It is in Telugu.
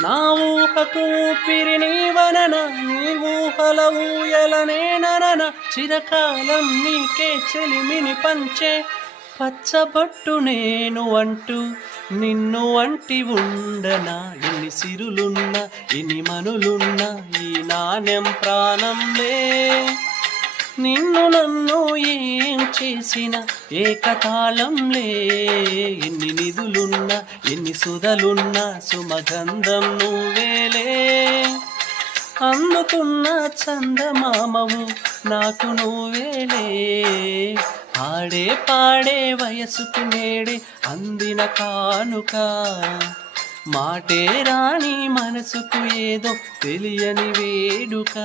నా ఊహకు ఊపిరి నీవనన, నీ ఊహల ఊయలనే ననన, చిరకాలం నీకే చెలిమిని పంచే పచ్చబొట్టు నేను అంటూ నిన్ను అంటి ఉండనా. ఎన్ని సిరులున్నా ఎన్ని మనులున్నా ఈ నాణ్యం ప్రాణంలే. నిన్ను నన్ను ఏం చేసిన ఏకతాళంలే. ఎన్ని నిధులున్నా ఎన్ని సుధలున్నా సుమగంధం నువ్వేలే. అందుకున్న చందమామవు నాకు నువ్వేలే. ఆడే పాడే వయసుకు నేడే అందిన కానుక, మాటే రాని మనసుకు ఏదో తెలియని వేడుక.